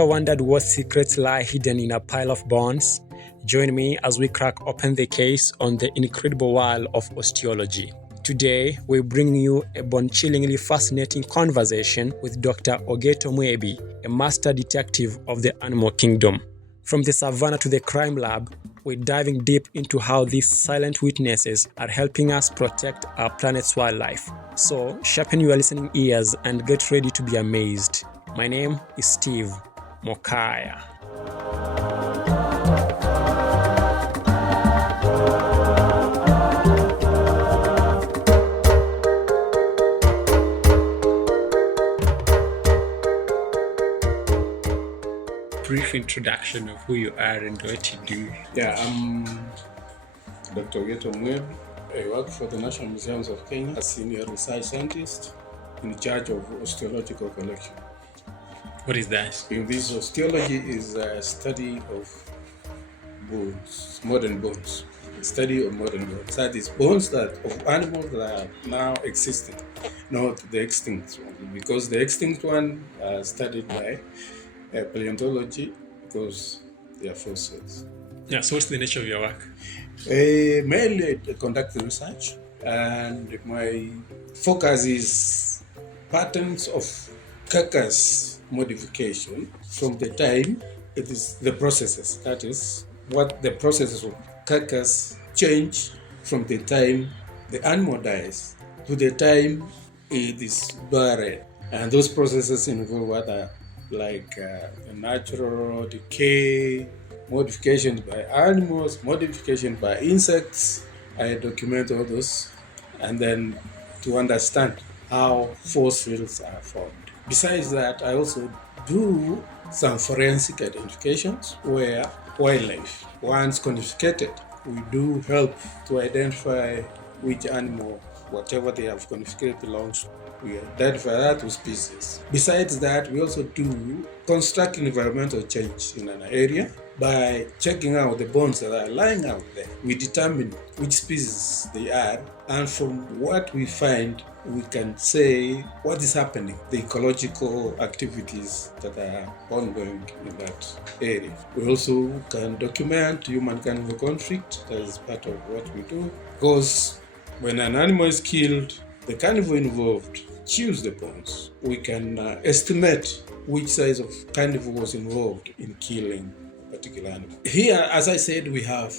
Ever wondered what secrets lie hidden in a pile of bones? Join me as we crack open the case on the incredible world of osteology. Today, we bring you a bone-chillingly fascinating conversation with Dr. Ogeto Mwebi, a master detective of the animal kingdom. From the savannah to the crime lab, we're diving deep into how these silent witnesses are helping us protect our planet's wildlife. So, sharpen your listening ears and get ready to be amazed. My name is Steve Mokaya. Brief introduction of who you are and what you do. Yeah, I'm Dr. Ogeto Mwebi. I work for the National Museums of Kenya as senior research scientist in charge of osteological collection. What is that? In this, osteology is a study of bones, modern bones. The study of modern bones. That is bones of animals that are now existing, not the extinct one. Because the extinct one are studied by paleontology because they are fossils. Yeah, so what's the nature of your work? Mainly I conduct research, and my focus is patterns of carcass modification from the time it is the processes. That is, what the processes of carcass change from the time the animal dies to the time it is buried. And those processes involve other like the natural decay, modifications by animals, modification by insects. I document all those, and then to understand how fossils are formed. Besides that, I also do some forensic identifications where wildlife, once confiscated, we do help to identify which animal, whatever they have confiscated, belongs to. We identify that with species. Besides that, we also do construct environmental change in an area by checking out the bones that are lying out there. We determine which species they are, and from what we find, we can say what is happening, the ecological activities that are ongoing in that area. We also can document human-animal conflict. That is part of what we do, because when an animal is killed, the carnivore involved chews the bones. We can estimate which size of carnivore was involved in killing a particular animal. Here, as I said, we have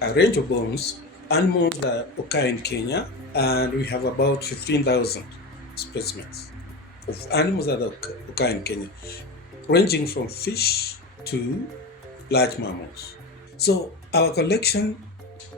a range of bones, animals that occur in Kenya, and we have about 15,000 specimens of animals that occur in Kenya, ranging from fish to large mammals. So our collection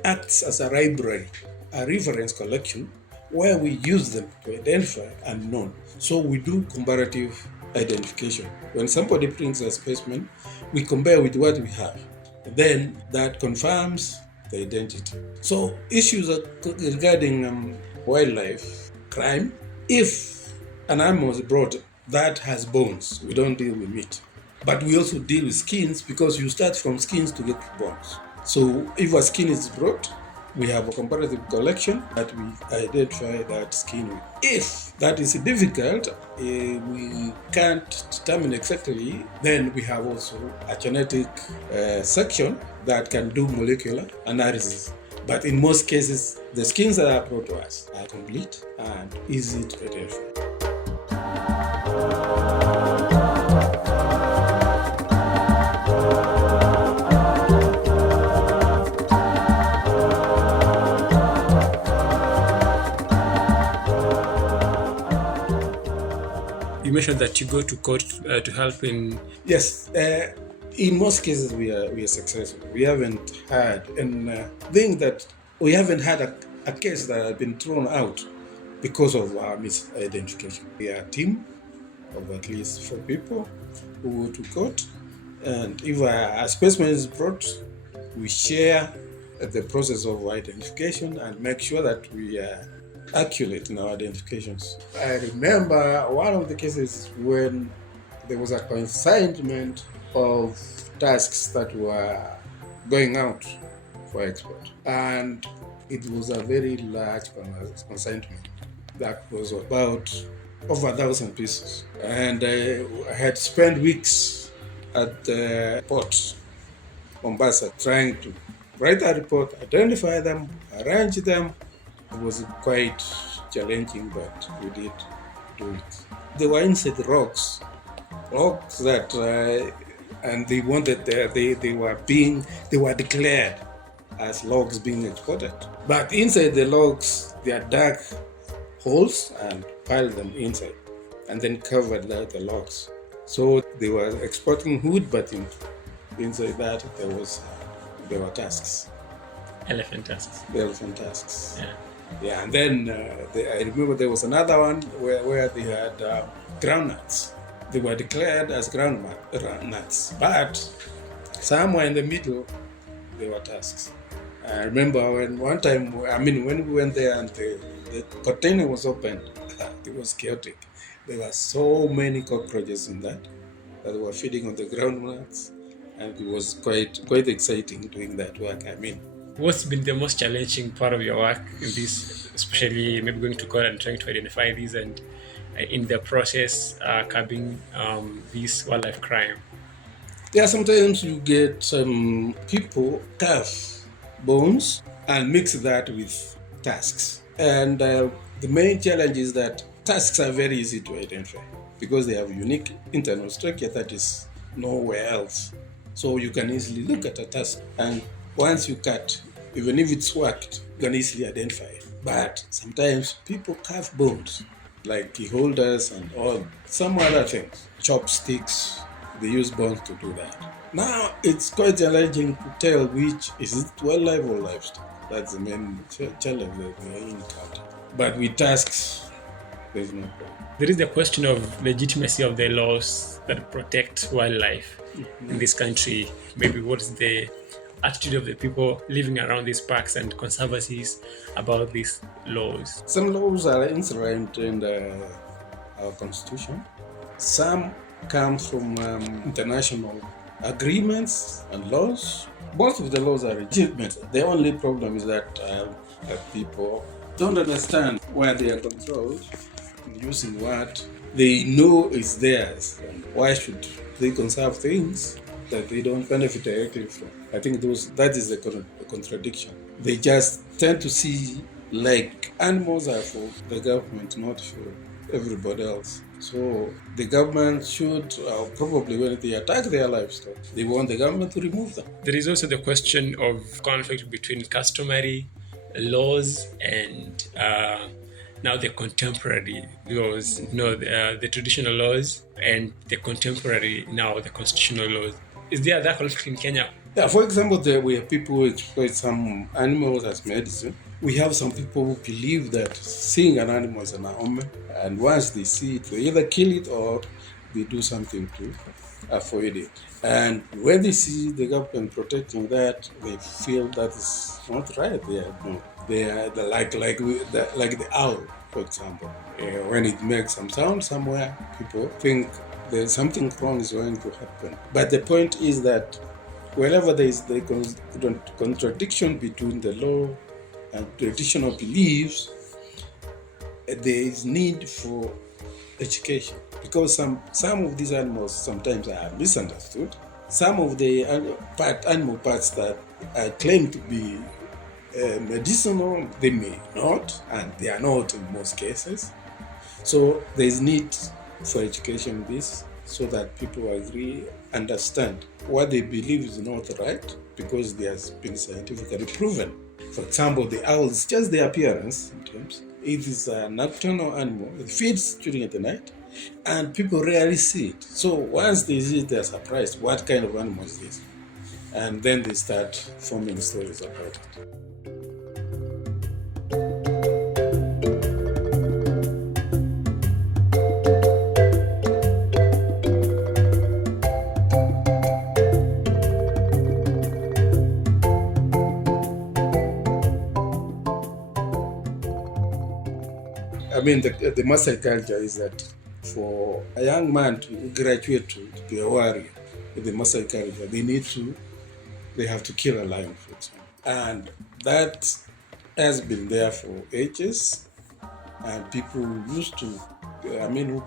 acts as a library, a reference collection, where we use them to identify unknown. So we do comparative identification. When somebody brings a specimen, we compare with what we have. Then that confirms the identity. So issues regarding wildlife crime, if an animal is brought that has bones, we don't deal with meat. But we also deal with skins, because you start from skins to get to bones. So if a skin is brought, we have a comparative collection that we identify that skin with. If that is difficult, we can't determine exactly, then we have also a genetic section that can do molecular analysis. But in most cases, the skins that are brought to us are complete and easy to identify. You mentioned that you go to court to help in... Yes, in most cases we are successful. We haven't had, and think that we haven't had a case that has been thrown out because of our misidentification. We are a team of at least 4 people who go to court, and if a specimen is brought, we share the process of identification and make sure that we are accurate in our identifications. I remember one of the cases when there was a consignment of tusks that were going out for export, and it was a very large consignment that was about over 1,000 pieces, and I had spent weeks at the port, Mombasa, trying to write a report, identify them, arrange them. It was quite challenging, but we did do it. They were inside the rocks that, and they wanted, they were declared as logs being exported. But inside the logs, they are dug holes and piled them inside, and then covered the logs. So they were exporting wood, but inside that there were tusks. Elephant tusks. The elephant tusks. Yeah. Yeah, and then I remember there was another one where they had groundnuts. They were declared as groundnuts, but somewhere in the middle, they were tusks. I remember when we went there and the container was opened, it was chaotic. There were so many cockroaches in that were feeding on the groundnuts, and it was quite exciting doing that work. What's been the most challenging part of your work in this, especially maybe going to court and trying to identify these and in the process curbing this wildlife crime? Yeah, sometimes you get some people carve bones and mix that with tusks. And the main challenge is that tusks are very easy to identify because they have unique internal structure that is nowhere else. So you can easily look at a tusk, and once you cut, even if it's worked, you can easily identify it. But sometimes people carve bones, like key holders and all, some other things, chopsticks, they use bones to do that. Now, it's quite challenging to tell which is it wildlife or livestock. That's the main challenge that we encounter. But with tusks, there's no problem. There is the question of legitimacy of the laws that protect wildlife in this country. Maybe what is the attitude of the people living around these parks and conservancies about these laws? Some laws are enshrined in our constitution. Some come from international agreements and laws. Both of the laws are legitimate. The only problem is that people don't understand where they are controlled and using what they know is theirs. And why should they conserve things that they don't benefit directly from? I think that is the contradiction. They just tend to see like animals are for the government, not for everybody else. So the government should, probably when they attack their livestock, they want the government to remove them. There is also the question of conflict between customary laws and now the contemporary laws, the traditional laws and the contemporary, now the constitutional laws. Is there that conflict in Kenya? Yeah, for example, we have people who exploit some animals as medicine. We have some people who believe that seeing an animal is an omen, and once they see it, they either kill it or they do something to avoid it. And when they see the government protecting that, they feel that is not right. They are like the owl, for example. When it makes some sound somewhere, people think there's something wrong is going to happen. But the point is that wherever there is the contradiction between the law and traditional beliefs, there is need for education, because some of these animals sometimes are misunderstood. Some of the animal parts that are claimed to be medicinal, they may not, and they are not in most cases. So there is need for education in this, so that people understand what they believe is not right, because it has been scientifically proven. For example, the owl is just the appearance sometimes. It is a nocturnal animal. It feeds during the night, and people rarely see it. So once they see it, they're surprised. What kind of animal is this? And then they start forming stories about it. The Maasai culture is that for a young man to graduate to be a warrior in the Maasai culture, they have to kill a lion, for example. And that has been there for ages, and people who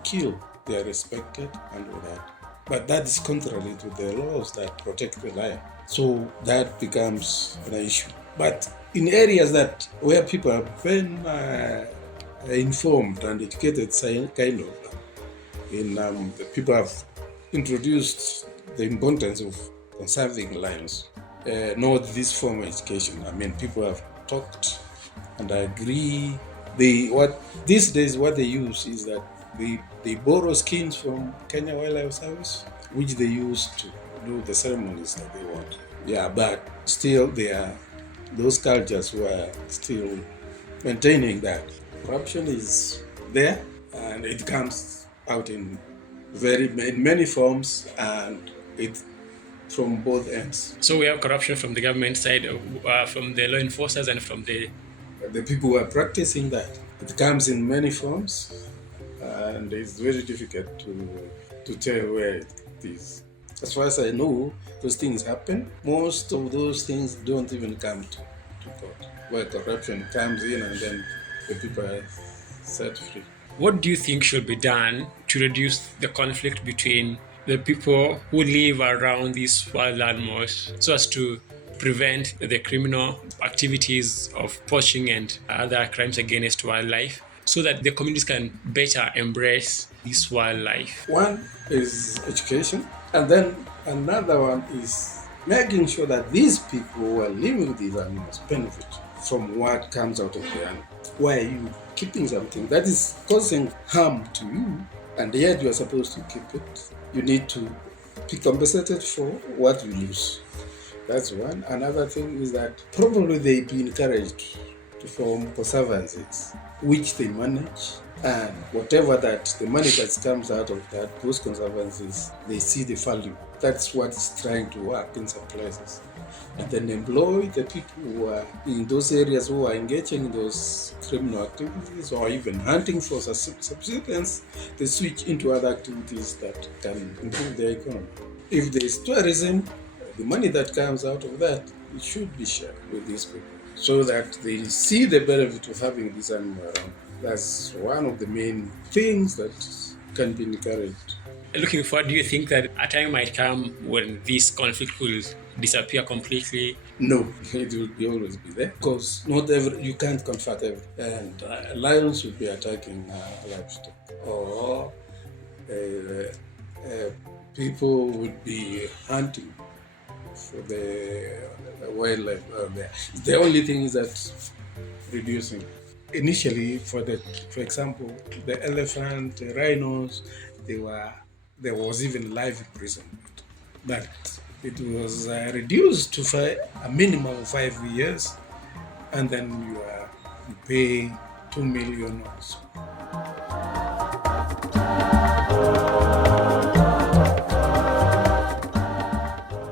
kill, they are respected and all that. But that is contrary to the laws that protect the lion. So that becomes an issue. But in areas where people have been informed and educated, kind of, the people have introduced the importance of conserving lions. Not this form of education. I mean, people have talked, and I agree. These days what they use is that they borrow skins from Kenya Wildlife Service, which they use to do the ceremonies that they want. Yeah, but still those cultures were still maintaining that. Corruption is there, and it comes out in many forms, and it from both ends. So we have corruption from the government side, from the law enforcers, and from the people who are practicing that. It comes in many forms, and it's very difficult to tell where it is. As far as I know, those things happen. Most of those things don't even come to court, where corruption comes in and then the people are set free. What do you think should be done to reduce the conflict between the people who live around these wild animals so as to prevent the criminal activities of poaching and other crimes against wildlife, so that the communities can better embrace this wildlife? One is education, and then another one is making sure that these people who are living with these animals benefit from what comes out of the animal. Why are you keeping something that is causing harm to you, and yet you are supposed to keep it? You need to be compensated for what you lose. That's one. Another thing is that probably they be encouraged to form conservancies, which they manage, and whatever that the money that comes out of that, those conservancies, they see the value. That's what's trying to work in some places. And then employ the people who are in those areas who are engaging in those criminal activities or even hunting for subsistence. They switch into other activities that can improve their economy. If there is tourism, the money that comes out of that, it should be shared with these people so that they see the benefit of having this animal around. That's one of the main things that can be encouraged. Looking forward, do you think that a time might come when this conflict will disappear completely? No, it will always be there, because you can't confront everything. And lions will be attacking livestock, or people would be hunting for the wildlife out there. The only thing is that reducing. Initially, for example, the elephant, the rhinos, there was even live imprisonment, but it was reduced to a minimum of 5 years, and then you pay 2 million or so.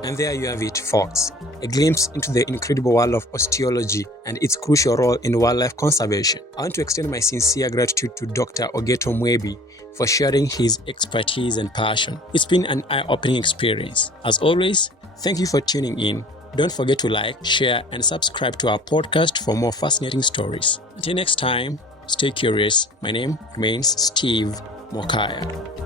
And there you have it, folks. A glimpse into the incredible world of osteology and its crucial role in wildlife conservation. I want to extend my sincere gratitude to Dr. Ogeto Mwebi for sharing his expertise and passion. It's been an eye-opening experience. As always, thank you for tuning in. Don't forget to like, share, and subscribe to our podcast for more fascinating stories. Until next time, stay curious. My name remains Steve Mokaya.